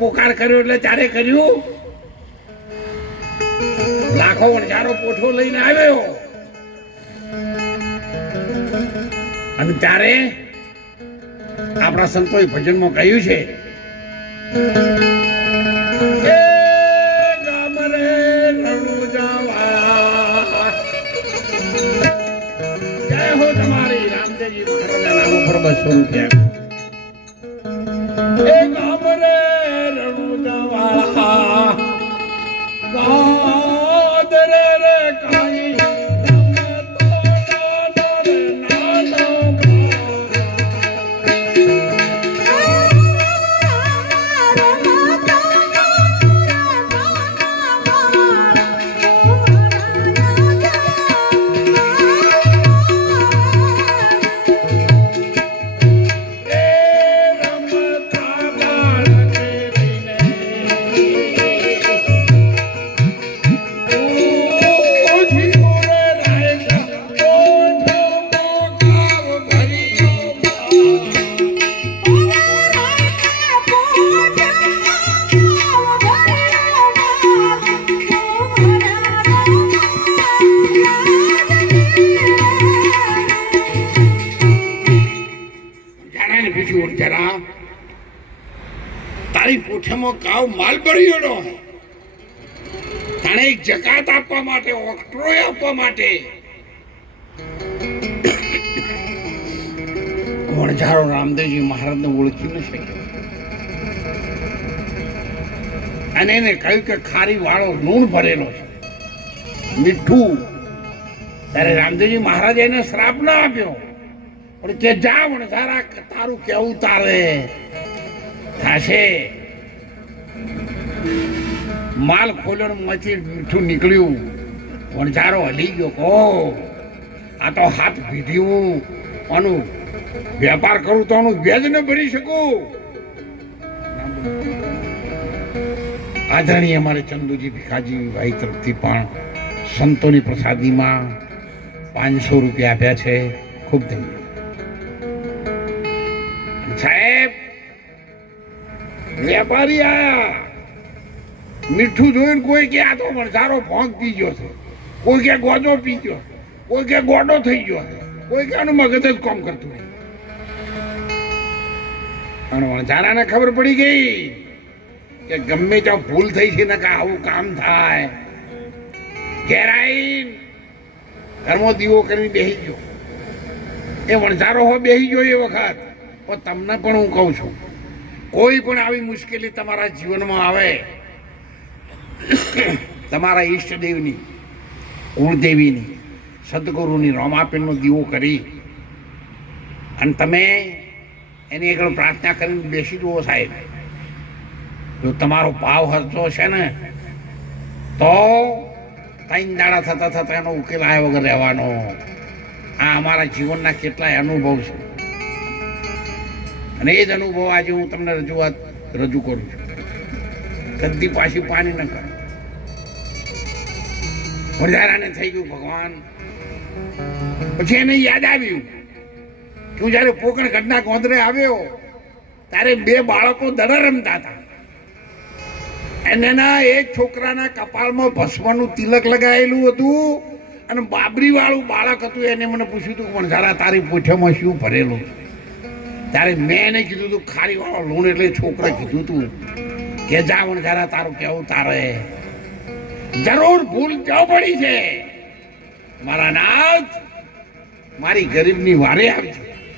પોકાર કર્યો એટલે ત્યારે કર્યું? લાખો વણઝારો પોઠો લઈને આવ્યો. અને ત્યારે આપણા સંતોએ ભજનમાં કહ્યું છે. જય હો તમારી રામદેવજી મહારાજના નામ ઉપર બસો રૂપિયા. જાણે બીજું જરા તારી પૂઠેમાં કાવ માલ ભર્યોનો તાણે એક જકાત આપવા માટે, ઓક્ટ્રોય આપવા માટે. વણઝારો રામદેવજી મહારાજને ઓળખી ન શક્યો. અને એને કહ્યું કે ખારી વાળો લૂણ ભરેલો છે. મીઠું. ત્યારે રામદેવજી મહારાજ એને શ્રાપ ના આપ્યો. પણ કે જા વણઝારા તારું કેવું તારે થાશે. માલ ખોલણમાંથી મીઠું નીકળ્યું. વણઝારો હલી ગયો કહો. આ તો હાથ પીધ્યું આનું વેપાર કરું તો આનું વ્યાજ ન ભરી શકું. આદરણીય અમારે ચંદુજી ભીખાજી ભાઈ તરફથી પણ સંતોની પ્રસાદીમાં પાંચસો રૂપિયા આપ્યા છે. ખૂબ ધન્યવાદ. વેપારી આયા. મીઠું જોઈને કોઈ કે આ તો વણઝારો ભોંગ પી ગયો છે. કોઈ કે ગોજો પી ગયો કોઈ કે ગોડો થઈ ગયો છે. કોઈ કે આનું મગજ જ કોમ કરતું નહીં અને વણઝારાને ખબર પડી ગઈ કે ગમે ત્યાં ભૂલ થઈ છે ને કે આવું કામ થાય. ઘેરાઈ ઘરમાં દીવો કરી બેસી ગયો. એ વણઝારો હો બેસી ગયો એ વખત. પણ તમને પણ હું કહું છું કોઈ પણ આવી મુશ્કેલી તમારા જીવનમાં આવે, તમારા ઈષ્ટદેવની, કુળદેવીની, સદગુરુની રોમાપીરનો દીવો કરી અને તમે એની આગળ પ્રાર્થના કરીને બેસી જુઓ સાહેબ. જો તમારો ભાવ હરતો છે ને, તો ત્રણ દાડા થતા થતા એનો ઉકેલ આવ્યા વગર રહેવાનો. આ અમારા જીવનના કેટલાય અનુભવ છે. અને એ જ અનુભવ આજે હું તમને રજૂઆત રજૂ કરું છું. કદી પાછી પાણી ન કરો. વધારાને થઈ ગયું ભગવાન. પછી એને યાદ આવ્યું કે હું જ્યારે પોકણ ઘટના ગોંદરે આવ્યો, ત્યારે બે બાળકો દડા રમતા હતા. એના એક છોકરાના કપાળમાં ભસ્મનું તિલક લગાવેલું હતું અને બાબરી વાળું બાળક હતું. એને મને પૂછ્યું હતું પણ તારી પૂઠામાં શું ભરેલું છે? ત્યારે મેં એને કીધું તું ખારી વાળો લૂણ એટલે છોકરા કીધું તું કે જાવણ જરા તારું કેવું તારે. જરૂર ભૂલ ક્યાં પડી છે. મારા નાથ, મારી ગરીબની વારે આવજો.